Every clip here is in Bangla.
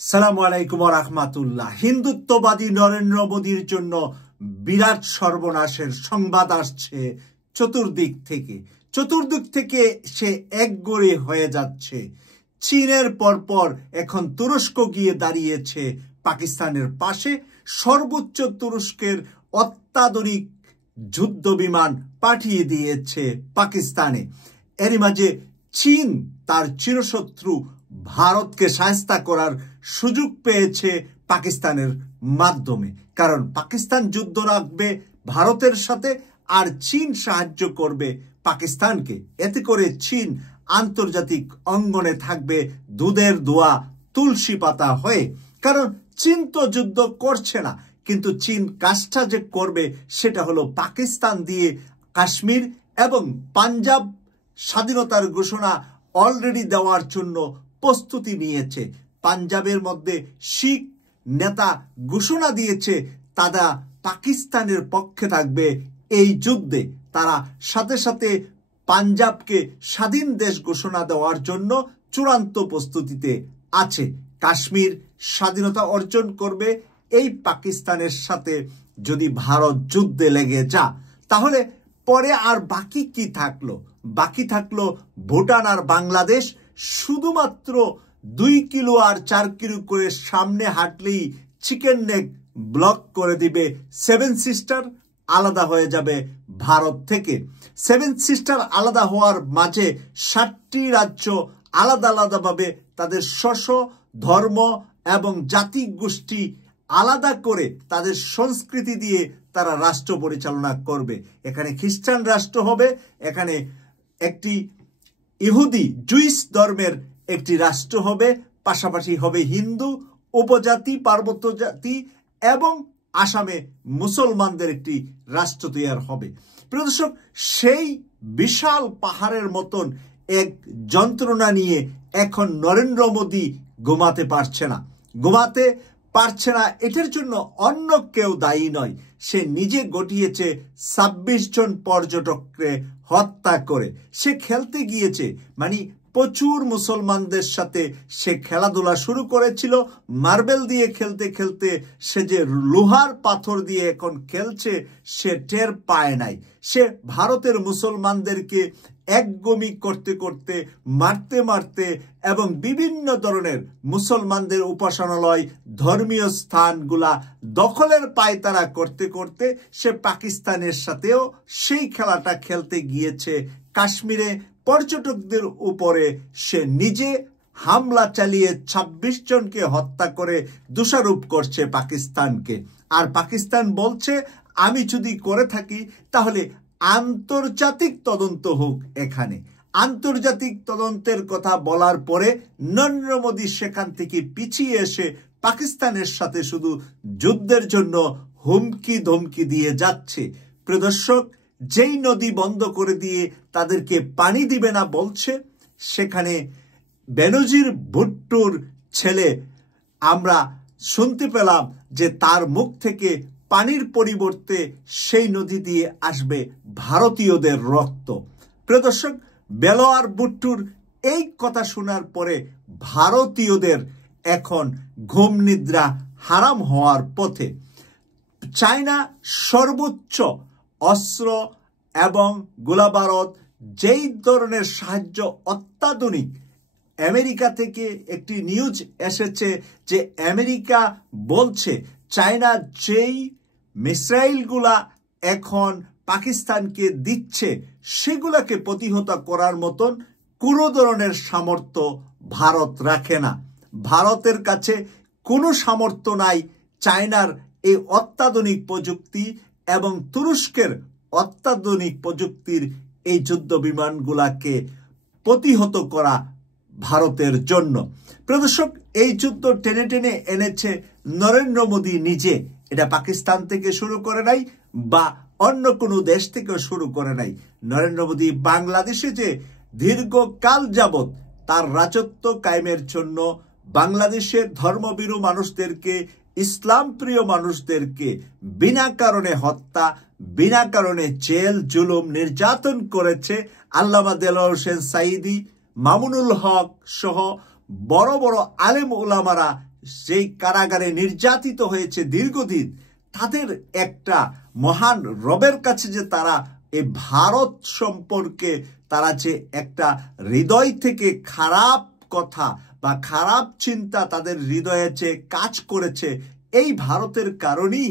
সালামু আলাইকুম ওয়া রাহমাতুল্লাহ। হিন্দুত্ববাদী নরেন্দ্র মোদীর জন্য বিরাট সর্বনাশের সংবাদ আসছে চতুর্দিক থেকে সে একগড়ে হয়ে যাচ্ছে। চীনের পরপর এখন তুরস্ক গিয়ে দাঁড়িয়েছে পাকিস্তানের পাশে। সর্বোচ্চ তুরস্কের অত্যাধুনিক যুদ্ধ বিমান পাঠিয়ে দিয়েছে পাকিস্তানে। এরই মাঝে চীন তার চিরশত্রু ভারতকে সাহায্য করার সুযোগ পেয়েছে পাকিস্তানের মাধ্যমে, কারণ পাকিস্তান যুদ্ধ রাখবে ভারতের সাথে আর চীন সাহায্য করবে পাকিস্তানকে। এতে করে চীন আন্তর্জাতিক অঙ্গনে থাকবে দুধের দোয়া তুলসী পাতা হয়ে। কারণ চীন তো যুদ্ধ করছে না, কিন্তু চীন কাজটা যে করবে সেটা হলো পাকিস্তান দিয়ে কাশ্মীর এবং পাঞ্জাব স্বাধীনতার ঘোষণা অলরেডি দেওয়ার জন্য প্রস্তুতি নিয়েছে। পাঞ্জাবের মধ্যে শিখ নেতা ঘোষণা দিয়েছে তারা পাকিস্তানের পক্ষে থাকবে এই যুদ্ধে। তারা সাথে সাথে পাঞ্জাবকে স্বাধীন দেশ ঘোষণা দেওয়ার জন্য চূড়ান্ত প্রস্তুতিতে আছে। কাশ্মীর স্বাধীনতা অর্জন করবে এই পাকিস্তানের সাথে যদি ভারত যুদ্ধে লেগে যা, তাহলে পরে আর বাকি কি থাকলো? বাকি থাকলো ভুটান আর বাংলাদেশ। শুধুমাত্র 2 কিলো আর 4 কিলো করে সামনে হাঁটলেই চিকেন নেক ব্লক করে দিবে সেভেন সিস্টার, আলাদা হয়ে যাবে ভারত থেকে। সেভেন সিস্টার আলাদা হওয়ার মাঝে 7টি রাজ্য আলাদা আলাদাভাবে তাদের ধর্ম এবং জাতি গোষ্ঠী আলাদা করে তাদের সংস্কৃতি দিয়ে তারা রাষ্ট্র পরিচালনা করবে। এখানে খ্রিস্টান রাষ্ট্র হবে, এখানে একটি ইহুদি জুইস ধর্মের একটি রাষ্ট্র হবে, পাশাপাশি হবে হিন্দু উপজাতি, পার্বত্য জাতি এবং আসামে মুসলমানদের একটি রাষ্ট্র তৈরি হবে। প্রিয় দর্শক, সেই বিশাল পাহাড়ের মতন এক যন্ত্রণা নিয়ে এখন নরেন্দ্র মোদী ঘুমাতে পারছে না। এটার জন্য অন্য কেউ দায়ী নয়, সে নিজে ঘটিয়েছে। 26 জন পর্যটককে হত্যা করে সে খেলতে গিয়েছে, মানে প্রচুর মুসলমানদের সাথে সে খেলাধুলা শুরু করেছিল। মার্বেল দিয়ে খেলতে খেলতে সে যে লোহার পাথর দিয়ে এখন খেলছে সে টের পায় নাই। সে ভারতের মুসলমানদেরকে একগমি করতে করতে, মারতে এবং বিভিন্ন ধরনের মুসলমানদের উপাসনালয়, ধর্মীয় স্থানগুলা দখলের পায়তারা করতে করতে সে পাকিস্তানের সাথেও সেই খেলাটা খেলতে গিয়েছে। কাশ্মীরে পর্যটকদের উপরে সে নিজে হামলা চালিয়ে 26 জনকে হত্যা করে দোষারোপ করছে পাকিস্তানকে। আর পাকিস্তান বলছে আমি যদি করে থাকি তাহলে আন্তর্জাতিক তদন্ত হোক। এখানে আন্তর্জাতিক তদন্তের কথা বলার পরে নরেন্দ্র মোদী সেখান থেকে পিছিয়ে এসে পাকিস্তানের সাথে শুধু যুদ্ধের জন্য হুমকি ধমকি দিয়ে যাচ্ছে। প্রিয় দর্শক, যেই নদী বন্ধ করে দিয়ে তাদেরকে পানি দিবে না বলছে, সেখানে বেনজির ভুট্টোর ছেলে আমরা শুনতে পেলাম যে তার মুখ থেকে পানির পরিবর্তে সেই নদী দিয়ে আসবে ভারতীয়দের রক্ত। প্রিয় দর্শক, বেনজির ভুট্টোর এই কথা শোনার পরে ভারতীয়দের এখন ঘুম নিদ্রা হারাম হওয়ার পথে। চায়না সর্বোচ্চ অস্ত্র এবং গোলাবারুদ, যেই ধরনের সাহায্য অত্যাধুনিক। আমেরিকা থেকে একটি নিউজ এসেছে যে আমেরিকা বলছে চায়না যেই মিসাইলগুলা এখন পাকিস্তানকে দিচ্ছে সেগুলাকে প্রতিহত করার মতন কোনো ধরনের সামর্থ্য ভারত রাখে না। ভারতের কাছে কোনো সামর্থ্য নাই চায়নার এই অত্যাধুনিক প্রযুক্তি এবং তুরস্কের অত্যাধুনিক প্রযুক্তির এই যুদ্ধ বিমানগুলাকে প্রতিহত করা ভারতের জন্য। প্রিয় দর্শক, এই যুদ্ধ টেনে টেনে এনেছে নরেন্দ্র মোদী নিজে। এটা পাকিস্তান থেকে শুরু করে নাই বা অন্য কোনো দেশ থেকে শুরু করে নাই। নরেন্দ্র মোদী বাংলাদেশে যে দীর্ঘকাল যাবৎ তার রাজত্ব কায়েমের জন্য বাংলাদেশের ধর্মভীরু মানুষদেরকে, ইসলাম প্রিয় মানুষদেরকে বিনা কারণে হত্যা, বিনা কারণে জেল জুলুম নির্যাতন করেছে। আল্লামা দেলোয়ার হোসেন সাঈদী, মামুনুল হক সহ বড় বড় আলেম উলামারা যেই কারাগারে নির্যাতিত হয়েছে দীর্ঘদিন, তাদের একটা মহান রবের কাছে যে তারা এই ভারত সম্পর্কে তারা যে একটা হৃদয় থেকে খারাপ কথা বা খারাপ চিন্তা তাদের হৃদয়ে যে কাজ করেছে, এই ভারতের কারণেই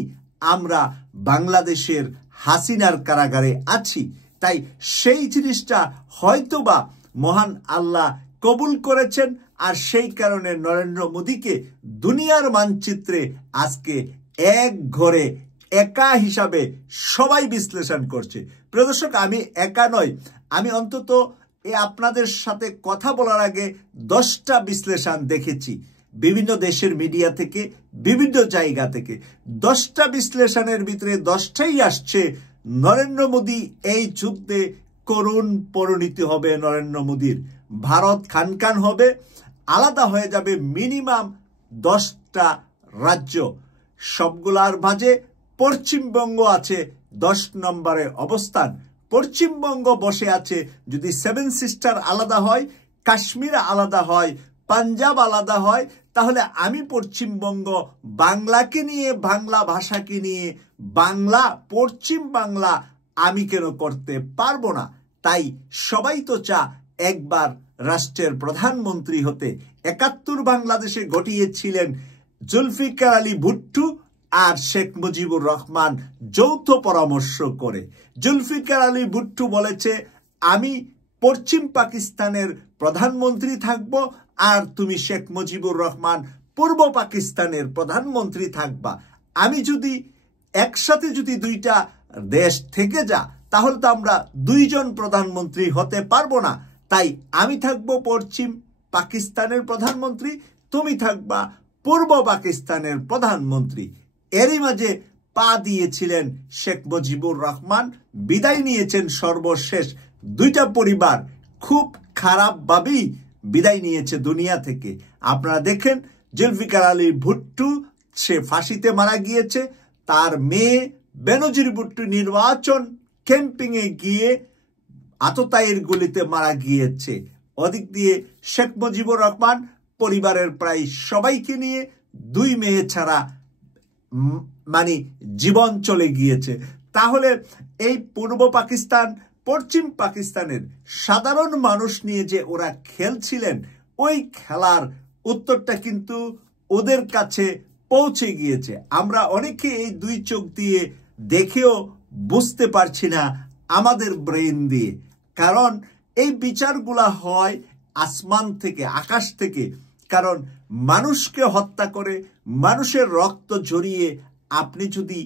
আমরা বাংলাদেশের হাসিনার কারাগারে আছি। তাই সেই জিনিসটা হয়তোবা মহান আল্লাহ কবুল করেছেন, আর সেই কারণে নরেন্দ্র মোদীকে দুনিয়ার মানচিত্রে আজকে এক ঘরে একা হিসাবে সবাই বিশ্লেষণ করছে। প্রিয় দর্শক, আমি একা নয়, আমি অন্তত আপনাদের সাথে কথা বলার আগে 10টা বিশ্লেষণ দেখেছি বিভিন্ন দেশের মিডিয়া থেকে, বিভিন্ন জায়গা থেকে। 10টা বিশ্লেষণের ভিতরে 10টাই আসছে নরেন্দ্র মোদী এই যুদ্ধে করুণ পরিণতি হবে নরেন্দ্র মোদীর। ভারত খান হবে, আলাদা হয়ে যাবে মিনিমাম 10টা রাজ্য। সবগুলার মাঝে পশ্চিমবঙ্গ আছে 10 নম্বরে অবস্থান। পশ্চিমবঙ্গ বসে আছে, যদি 7 সিস্টার আলাদা হয়, কাশ্মীর আলাদা হয়, পাঞ্জাব আলাদা হয়, তাহলে আমি পশ্চিমবঙ্গ বাংলাকে নিয়ে, বাংলা ভাষাকে নিয়ে, বাংলা পশ্চিম বাংলা আমি কেন করতে পারবো না? তাই সবাই তো চা একবার রাষ্ট্রের প্রধানমন্ত্রী হতে। 71 বাংলাদেশে ঘটিয়েছিলেন জুলফিকার আলী ভুট্টো আর শেখ মুজিবুর রহমান যৌথ পরামর্শ করে। জুলফিকার আলী ভুট্টো বলেছে, আমি পশ্চিম পাকিস্তানের প্রধানমন্ত্রী থাকব, আর তুমি শেখ মুজিবুর রহমান পূর্ব পাকিস্তানের প্রধানমন্ত্রী থাকবা। আমি যদি একসাথে যদি 2টা দেশ থেকে যা, তাহলে তো আমরা 2 জন প্রধানমন্ত্রী হতে পারবো না। তাই আমি থাকবো পশ্চিম পাকিস্তানের প্রধানমন্ত্রী, তুমি থাকবা পূর্ব পাকিস্তানের প্রধানমন্ত্রী। এরই মাঝে পা দিয়েছিলেন শেখ মুজিবুর রহমান, বিদায় নিয়েছেন সর্বশেষ। 2টা পরিবার খুব খারাপভাবেই বিদায় নিয়েছে দুনিয়া থেকে। আপনারা দেখেন, জুলফিকার আলী ভুট্টো সে ফাঁসিতে মারা গিয়েছে, তার মেয়ে বেনজির ভুট্টো নির্বাচন ক্যাম্পিংয়ে গিয়ে আততায়ীর গুলিতে মারা গিয়েছে। ওদিক দিয়ে শেখ মুজিবুর রহমান পরিবারের প্রায় সবাইকে নিয়ে 2 মেয়ে ছাড়া মানে জীবন চলে গিয়েছে। তাহলে এই পূর্ব পাকিস্তান পশ্চিম পাকিস্তানের সাধারণ মানুষ নিয়ে যে ওরা খেলছিলেন, ওই খেলার উত্তরটা কিন্তু ওদের কাছে পৌঁছে গিয়েছে। আমরা অনেকে এই 2 চোখ দিয়ে দেখেও বুঝতে পারছি না আমাদের ব্রেন দিয়ে, কারণ এই বিচারগুলা হয় আসমান থেকে, আকাশ থেকে। কারণ মানুষকে হত্যা করে, মানুষের রক্ত ঝরিয়ে আপনি যদি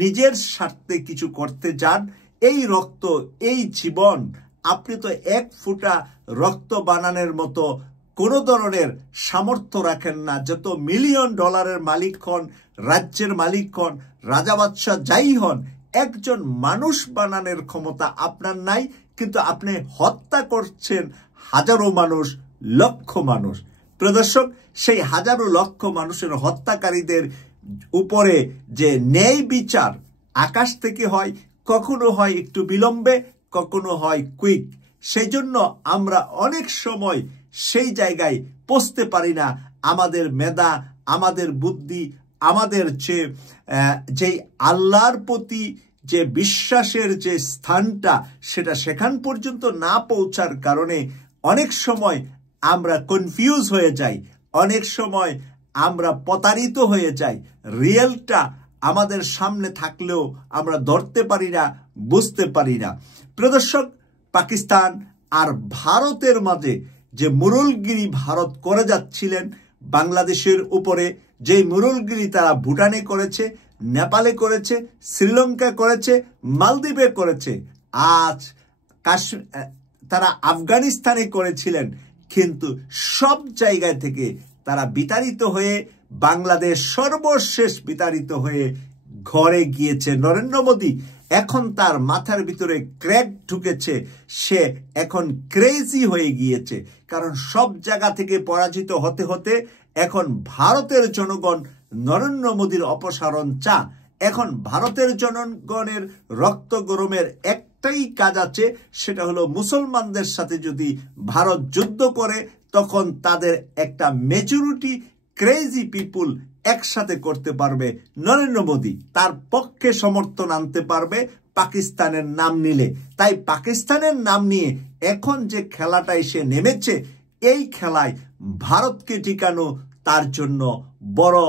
নিজের স্বার্থে কিছু করতে যান, এই রক্ত, এই জীবন, আপনি তো 1 ফোঁটা রক্ত বানানোর মতো কোনো ধরনের সামর্থ্য রাখেন না। যত মিলিয়ন ডলারের মালিক হন, রাজ্যের মালিক হন, রাজা বাদশাহ যাই হন, একজন মানুষ বানানোর ক্ষমতা আপনার নাই, কিন্তু আপনি হত্যা করছেন হাজারো মানুষ, লক্ষ মানুষ। প্রিয় দর্শক, সেই হাজারো লক্ষ মানুষের হত্যাকারীদের উপরে যে ন্যায় বিচার আকাশ থেকে হয়, কখনো হয় একটু বিলম্বে, কখনো হয় কুইক। সেই জন্য আমরা অনেক সময় সেই জায়গায় পৌঁছতে পারি না। আমাদের মেধা, আমাদের বুদ্ধি, আমাদের যে আল্লাহর প্রতি যে বিশ্বাসের যে স্থানটা, সেটা সেখান পর্যন্ত না পৌঁছার কারণে অনেক সময় আমরা কনফিউজ হয়ে যাই, অনেক সময় আমরা প্রতারিত হয়ে যাই। রিয়েলটা আমাদের সামনে থাকলেও আমরা ধরতে পারি না, বুঝতে পারি না। প্রিয় দর্শক, পাকিস্তান আর ভারতের মাঝে যে মুরুলগিরি ভারত করে যাচ্ছিলেন বাংলাদেশের উপরে, যে মুরুলগিরি তারা ভুটানে করেছে, নেপালে করেছে, শ্রীলঙ্কা করেছে, মালদ্বীপে করেছে, আজ তারা আফগানিস্তানে করেছিলেন, কিন্তু সব জায়গা থেকে তারা বিতাড়িত হয়ে বাংলাদেশ সর্বশেষ বিতাড়িত হয়ে ঘরে গিয়েছে নরেন্দ্র মোদী। এখন তার মাথার ভিতরে ক্র্যাক ঢুকেছে, সে এখন ক্রেজি হয়ে গিয়েছে। কারণ সব জায়গা থেকে পরাজিত হতে হতে এখন ভারতের জনগণ নরেন্দ্র মোদীর অপসারণ চা। এখন ভারতের জনগণের রক্ত গরমের একটাই কাজ আছে, সেটা হলো মুসলমানদের সাথে যদি ভারত যুদ্ধ করে, তখন তাদের একটা মেজরিটি ক্রেজি পিপুল একসাথে করতে পারবে নরেন্দ্র মোদী, তার পক্ষে সমর্থন আনতে পারবে পাকিস্তানের নাম নিলে। তাই পাকিস্তানের নাম নিয়ে এখন যে খেলাটা এসে নেমেছে, এই খেলায় ভারতকে টিকানো তার জন্য বড়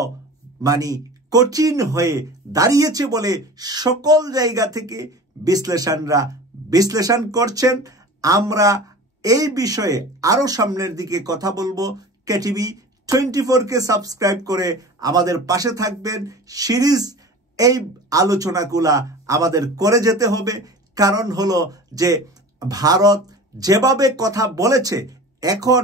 কঠিন হয়ে দাঁড়িয়েছে বলে সকল জায়গা থেকে বিশ্লেষণরা বিশ্লেষণ করছেন। আমরা এই বিষয়ে আরো সামনের দিকে কথা বলবো। কেটিভি 24 কে সাবস্ক্রাইব করে আমাদের পাশে থাকবেন। সিরিজ এই আলোচনাগুলা আমাদের করে যেতে হবে, কারণ হলো যে ভারত যেভাবে কথা বলেছে এখন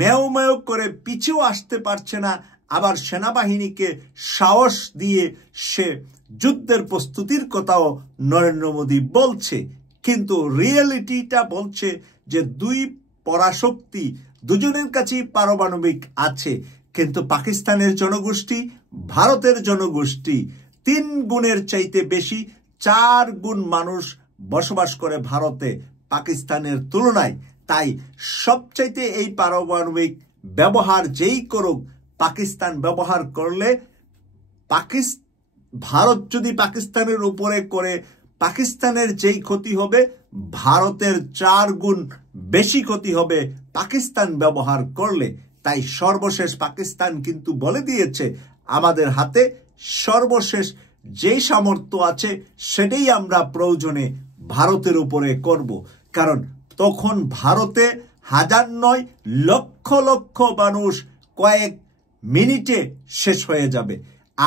মেও মেও করে পিছু আসতে পারছে না, আবার সেনাবাহিনীকে সাহস দিয়ে সে যুদ্ধের প্রস্তুতির কথাও নরেন্দ্র মোদী বলছে। কিন্তু রিয়েলিটিটা বলছে যে দুই পরাশক্তি দুজনের কাছেই পারমাণবিক আছে, কিন্তু পাকিস্তানের জনগোষ্ঠী, ভারতের জনগোষ্ঠী 3 গুণের চাইতে বেশি, 4 গুণ মানুষ বসবাস করে ভারতে পাকিস্তানের তুলনায়। তাই সবচাইতে এই পারমাণবিক ব্যবহার যেই করুক, পাকিস্তান ব্যবহার করলে ভারত যদি পাকিস্তানের উপরে করে, পাকিস্তানের যেই ক্ষতি হবে ভারতের 4 গুণ বেশি ক্ষতি হবে পাকিস্তান ব্যবহার করলে। তাই সর্বশেষ পাকিস্তান কিন্তু বলে দিয়েছে, আমাদের হাতে সর্বশেষ যেই সামর্থ্য আছে সেটাই আমরা প্রয়োজনে ভারতের উপরে করব। কারণ তখন ভারতে হাজার নয় লক্ষ লক্ষ মানুষ কয়েক মিনিটে শেষ হয়ে যাবে,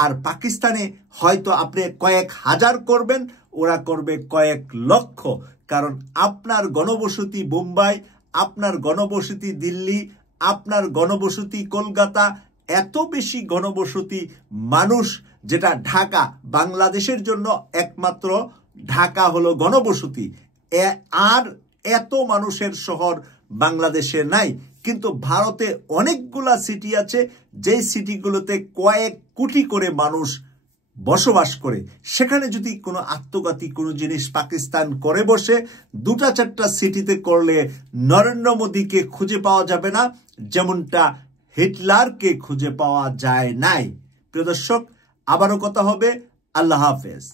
আর পাকিস্তানে হয়তো আপনি কয়েক হাজার করবেন, ওরা করবে কয়েক লক্ষ। কারণ আপনার গণবসতি বোম্বাই, আপনার গণবসতি দিল্লি, আপনার গণবসতি কলকাতা, এত বেশি গণবসতি মানুষ, যেটা ঢাকা, বাংলাদেশের জন্য একমাত্র ঢাকা হলো গণবসতি, আর এত মানুষের শহর বাংলাদেশে নাই। কিন্তু ভারতে অনেকগুলা সিটি আছে, যেই সিটিগুলোতে কয়েক কোটি করে মানুষ বসবাস করে। সেখানে যদি কোনো আত্মঘাতী কোনো জিনিস পাকিস্তান করে বসে, 2-4টা সিটিতে করলে নরেন্দ্র মোদীকে খুঁজে পাওয়া যাবে না, যেমনটা হিটলারকে খুঁজে পাওয়া যায় নাই। প্রিয় দর্শক, আবারও কথা হবে। আল্লাহ হাফেজ।